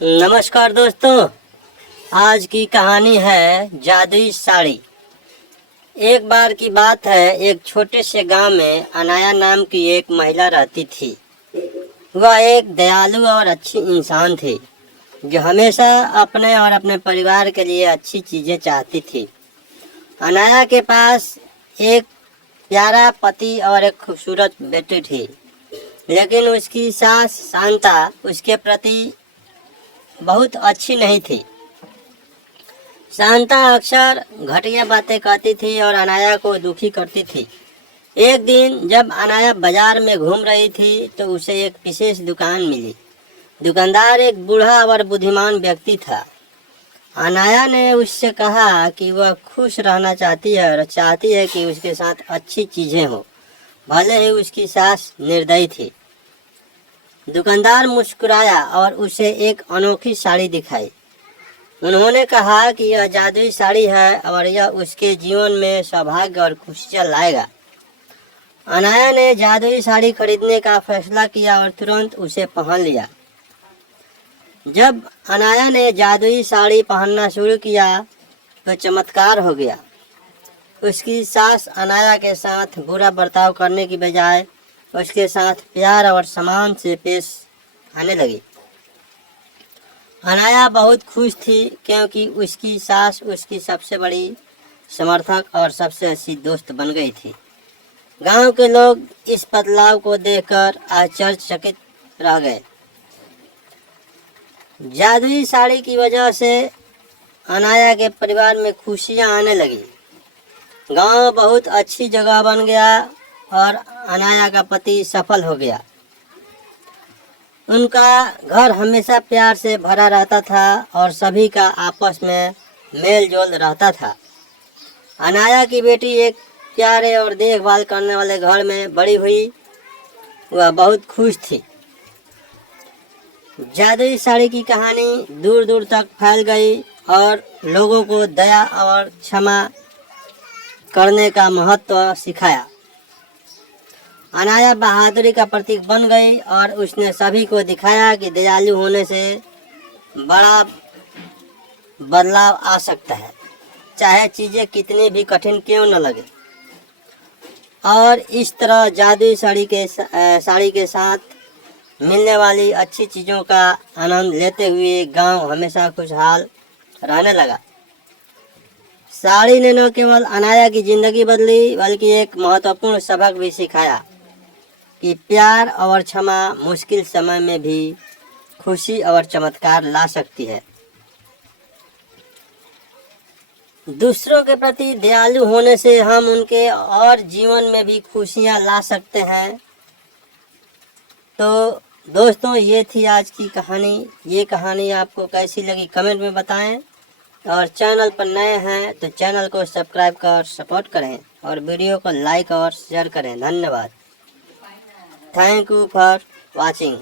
नमस्कार दोस्तों, आज की कहानी है जादुई साड़ी। एक बार की बात है, एक छोटे से गांव में अनाया नाम की एक महिला रहती थी। वह एक दयालु और अच्छी इंसान थी जो हमेशा अपने और अपने परिवार के लिए अच्छी चीजें चाहती थी। अनाया के पास एक प्यारा पति और एक खूबसूरत बेटी थी, लेकिन उसकी सास शांता उसके प्रति बहुत अच्छी नहीं थी। शांता अक्सर घटिया बातें कहती थी और अनाया को दुखी करती थी। एक दिन जब अनाया बाजार में घूम रही थी तो उसे एक विशेष दुकान मिली। दुकानदार एक बूढ़ा और बुद्धिमान व्यक्ति था। अनाया ने उससे कहा कि वह खुश रहना चाहती है और चाहती है कि उसके साथ अच्छी चीजें हो, भले ही उसकी सास निर्दयी थी। दुकानदार मुस्कुराया और उसे एक अनोखी साड़ी दिखाई। उन्होंने कहा कि यह जादुई साड़ी है और यह उसके जीवन में सौभाग्य और खुशियाँ लाएगा। अनाया ने जादुई साड़ी खरीदने का फैसला किया और तुरंत उसे पहन लिया। जब अनाया ने जादुई साड़ी पहनना शुरू किया तो चमत्कार हो गया। उसकी सास अनाया के साथ बुरा बर्ताव करने की बजाय उसके साथ प्यार और सम्मान से पेश आने लगी। अनाया बहुत खुश थी क्योंकि उसकी सास उसकी सबसे बड़ी समर्थक और सबसे अच्छी दोस्त बन गई थी। गांव के लोग इस बदलाव को देखकर आश्चर्यचकित रह गए। जादुई साड़ी की वजह से अनाया के परिवार में खुशियां आने लगी। गांव बहुत अच्छी जगह बन गया और अनाया का पति सफल हो गया। उनका घर हमेशा प्यार से भरा रहता था और सभी का आपस में मेल जोल रहता था। अनाया की बेटी एक प्यारे और देखभाल करने वाले घर में बड़ी हुई। वह बहुत खुश थी। जादुई साड़ी की कहानी दूर दूर तक फैल गई और लोगों को दया और क्षमा करने का महत्व सिखाया। अनाया बहादुरी का प्रतीक बन गई और उसने सभी को दिखाया कि दयालु होने से बड़ा बदलाव आ सकता है, चाहे चीज़ें कितनी भी कठिन क्यों न लगे। और इस तरह जादुई साड़ी के साथ मिलने वाली अच्छी चीज़ों का आनंद लेते हुए गांव हमेशा खुशहाल रहने लगा। साड़ी ने न केवल अनाया की जिंदगी बदली बल्कि एक महत्वपूर्ण सबक भी सिखाया कि प्यार और क्षमा मुश्किल समय में भी खुशी और चमत्कार ला सकती है। दूसरों के प्रति दयालु होने से हम उनके और जीवन में भी खुशियां ला सकते हैं। तो दोस्तों, ये थी आज की कहानी। ये कहानी आपको कैसी लगी कमेंट में बताएं और चैनल पर नए हैं तो चैनल को सब्सक्राइब कर सपोर्ट करें और वीडियो को लाइक और शेयर करें। धन्यवाद। Thank you for watching.